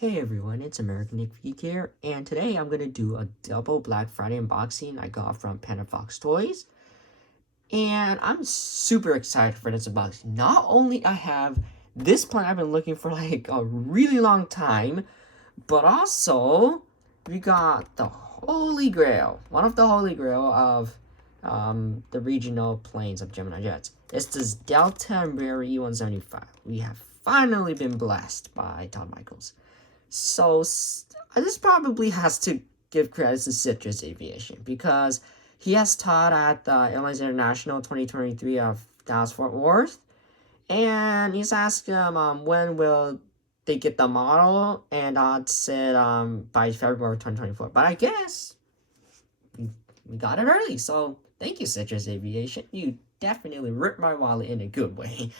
Hey everyone, it's American Nick Geek here, and today I'm going to do a double Black Friday unboxing I got from Panda Fox Toys. And I'm super excited for this unboxing. Not only I have this plant I've been looking for like a really long time, but also we got the Holy Grail, one of the Holy Grail of the regional planes of GeminiJets. It's this Delta Rare E175. We have finally been blessed by Todd Michaels. So this probably has to give credit to Citrus Aviation because he has taught at the Airlines International 2023 of Dallas Fort Worth, and he's asked him when will they get the model, and I said by February 2024. But I guess we got it early, so thank you, Citrus Aviation. You definitely ripped my wallet in a good way.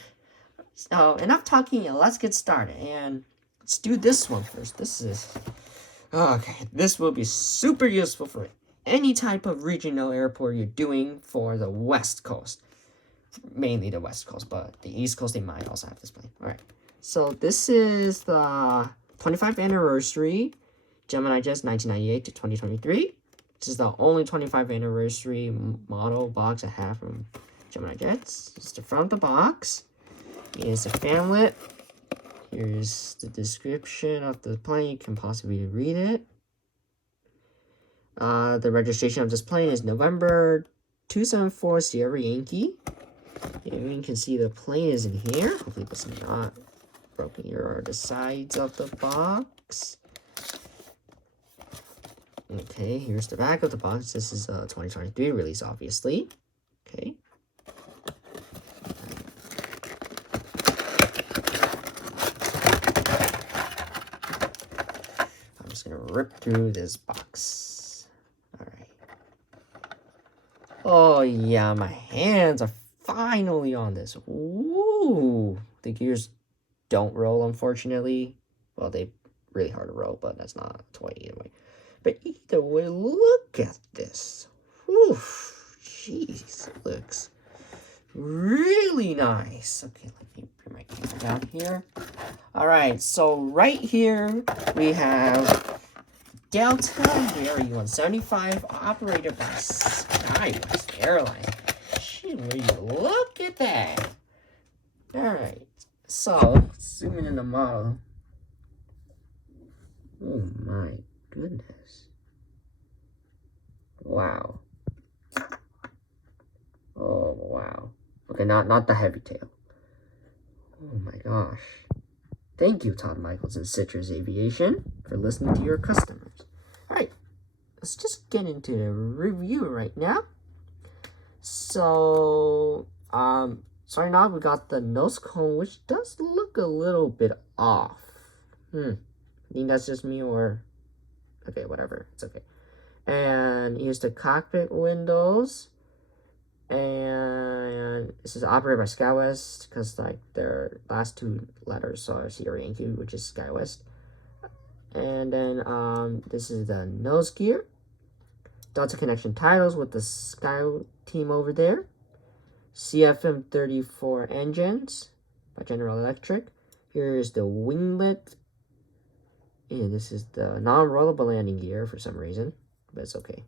So enough talking, let's get started. And let's do this one first. This will be super useful for any type of regional airport you're doing for the West Coast. Mainly the West Coast, but the East Coast, they might also have this plane. Alright, so this is the 25th anniversary GeminiJets 1998 to 2023. This is the only 25th anniversary model box I have from GeminiJets. It's the front of the box. Here's the fanlet. Here's the description of the plane. You can possibly read it. The registration of this plane is November 274 Sierra Yankee. And you can see the plane is in here. Hopefully this is not broken. Here are the sides of the box. Okay, here's the back of the box. This is a 2023 release, obviously. Okay. I'm just gonna rip through this box. Alright. Oh yeah, my hands are finally on this. Woo! The gears don't roll, unfortunately. Well, they really hard to roll, but that's not a toy either way. But either way, look at this. Whew, jeez, it looks really nice. Okay, let me bring my camera down here. Alright, so right here we have Delta Rare E175 operated by SkyWest Airlines. Will you look at that? Alright, so zooming in the model. Oh my goodness. Wow. Oh wow. Okay, not the heavy tail. Oh my gosh. Thank you, Todd Michaels and Citrus Aviation, for listening to your customers. Alright, let's just get into the review right now. So, starting off, we got the nose cone, which does look a little bit off. I think that's just me, or... Okay, whatever. It's okay. And here's the cockpit windows. And this is operated by SkyWest, because, like, their last two letters are Sierra Yankee, which is SkyWest. And then, this is the nose gear. Delta Connection titles with the Sky team over there. CFM34 engines by General Electric. Here is the winglet. And this is the non-rollable landing gear for some reason, but it's okay.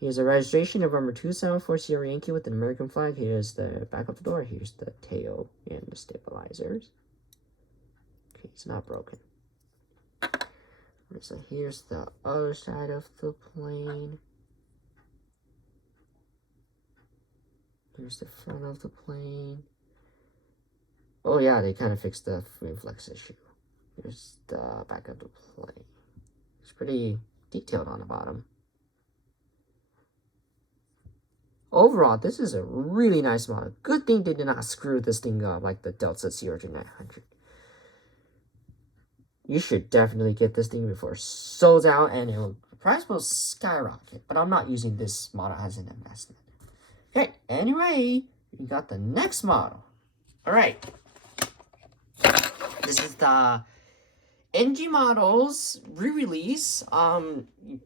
Here's the registration, November 274 Sierra Yankee with an American flag. Here's the back of the door. Here's the tail and the stabilizers. Okay, it's not broken. So here's the other side of the plane. Here's the front of the plane. Oh yeah, they kind of fixed the reflex issue. Here's the back of the plane. It's pretty detailed on the bottom. Overall, this is a really nice model. Good thing they did not screw this thing up like the Delta CRJ900. You should definitely get this thing before it sells out, and the price will skyrocket. But I'm not using this model as an investment. Okay, anyway, we got the next model. Alright. This is the NG Models re-release.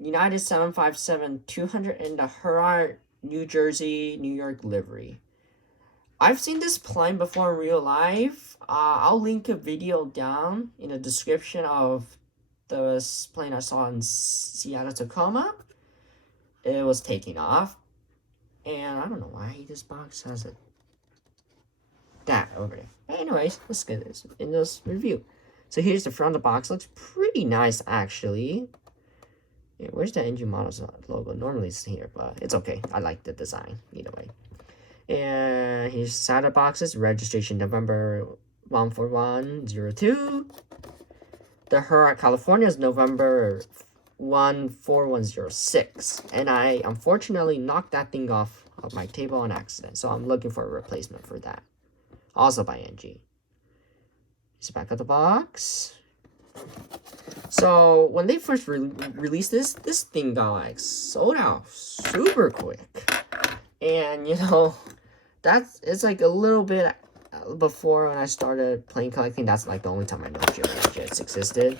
United 757-200 in the Huron, New Jersey, New York livery. I've seen this plane before in real life. I'll link a video down in the description of the plane I saw in Seattle, Tacoma, it was taking off. And I don't know why this box has that over there. But anyways, let's get this in this review. So here's the front of the box. Looks pretty nice, actually. Yeah, where's the engine models logo? Normally it's here, but it's okay. I like the design, either way. And here's the side of the boxes. Registration November 14102. The Hurricane California is November 14106. And I unfortunately knocked that thing off of my table on accident. So I'm looking for a replacement for that. Also by NG. Here's the back of the box. So when they first released this thing got like sold out super quick. And you know, it's like a little bit before when I started playing collecting. That's like the only time I know GeminiJets existed.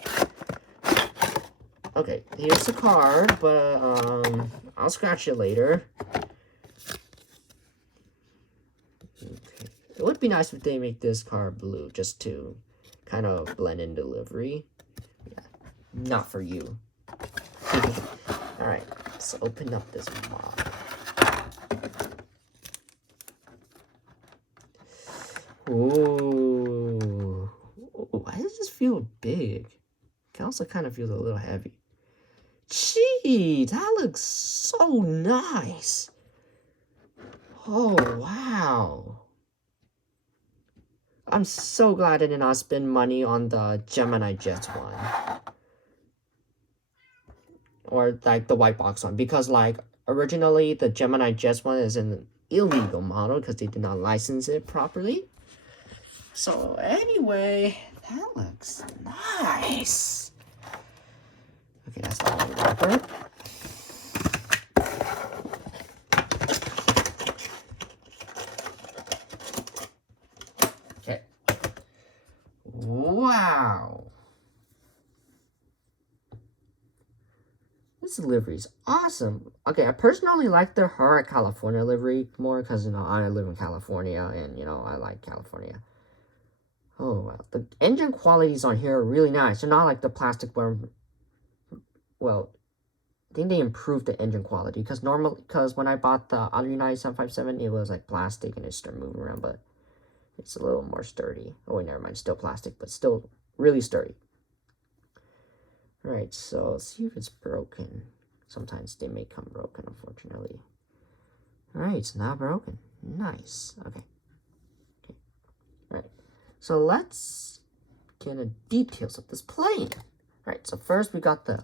Okay, here's the card, but I'll scratch it later. Okay. It would be nice if they make this card blue just to kind of blend in delivery. Yeah, not for you. Alright, let's open up this box. Ooh. Why does this feel big? It also kind of feels a little heavy. Gee, that looks so nice. Oh, wow. I'm so glad I did not spend money on the GeminiJets one. Or like the white box one. Because like originally the GeminiJets one is an illegal model because they did not license it properly. So anyway, that looks nice. Okay, that's the one wrapper. Okay. Wow. This livery is awesome. Okay, I personally like the Hurricane California livery more because, you know, I live in California and, you know, I like California. Oh, wow. The engine qualities on here are really nice. They're not like the plastic one. Well, I think they improved the engine quality because when I bought the other United 757, it was like plastic and it started moving around, but it's a little more sturdy. Oh, wait, never mind. Still plastic, but still really sturdy. Alright, so let's see if it's broken. Sometimes they may come broken, unfortunately. Alright, it's not broken. Nice. Okay. Alright, so let's get into details of this plane. Alright, so first we got the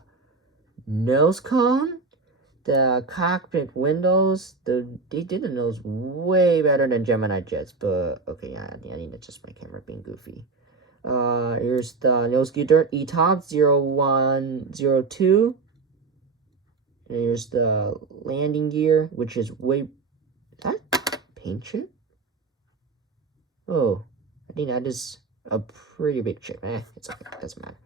nose cone, the cockpit windows. They did the nose way better than GeminiJets, but okay, I need to adjust my camera being goofy. Here's the nose gear, ETOP 0102. And here's the landing gear, which is is that paint chip? Oh, I think that is a pretty big chip. It's okay, doesn't matter.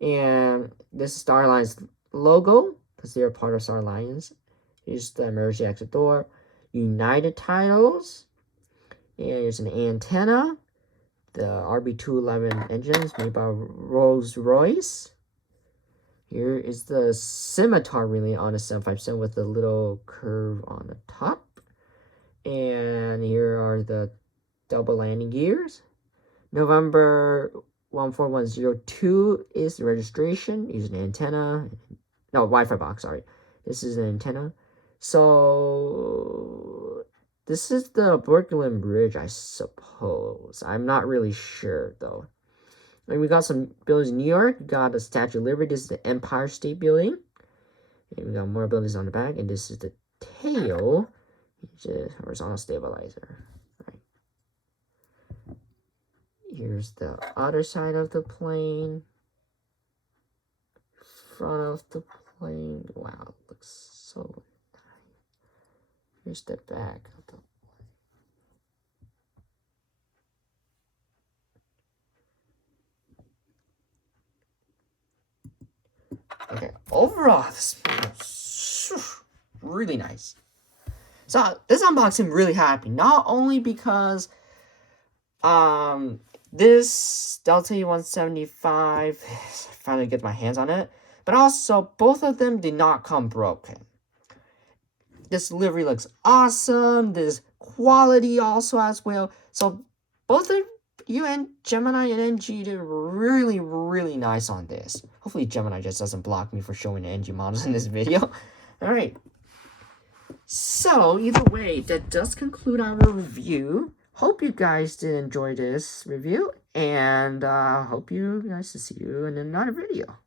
And this is Star Alliance logo, because they're part of Star Alliance. Here's the emergency exit door. United titles. And here's an antenna. The RB211 engines made by Rolls-Royce. Here is the scimitar relay on the 757 with a little curve on the top. And here are the double landing gears. November 14102 is the registration. Use an antenna. No, Wi-Fi box, sorry. This is an antenna. So this is the Brooklyn Bridge, I suppose. I'm not really sure, though. And we got some buildings in New York. We got the Statue of Liberty. This is the Empire State Building. And we got more buildings on the back. And this is the tail, which is horizontal stabilizer. Right. Here's the other side of the plane. Front of the plane. Wow, it looks so nice. Here's the back of the plane. Okay, overall, this is really nice. So this unboxing, I'm really happy. Not only because This Delta E175, finally get my hands on it. But also, both of them did not come broken. This livery looks awesome. This quality also as well. So both of you and Gemini and NG did really, really nice on this. Hopefully Gemini just doesn't block me for showing the NG models in this video. Alright. So, either way, that does conclude our review. Hope you guys did enjoy this review. And hope you guys to see you in another video.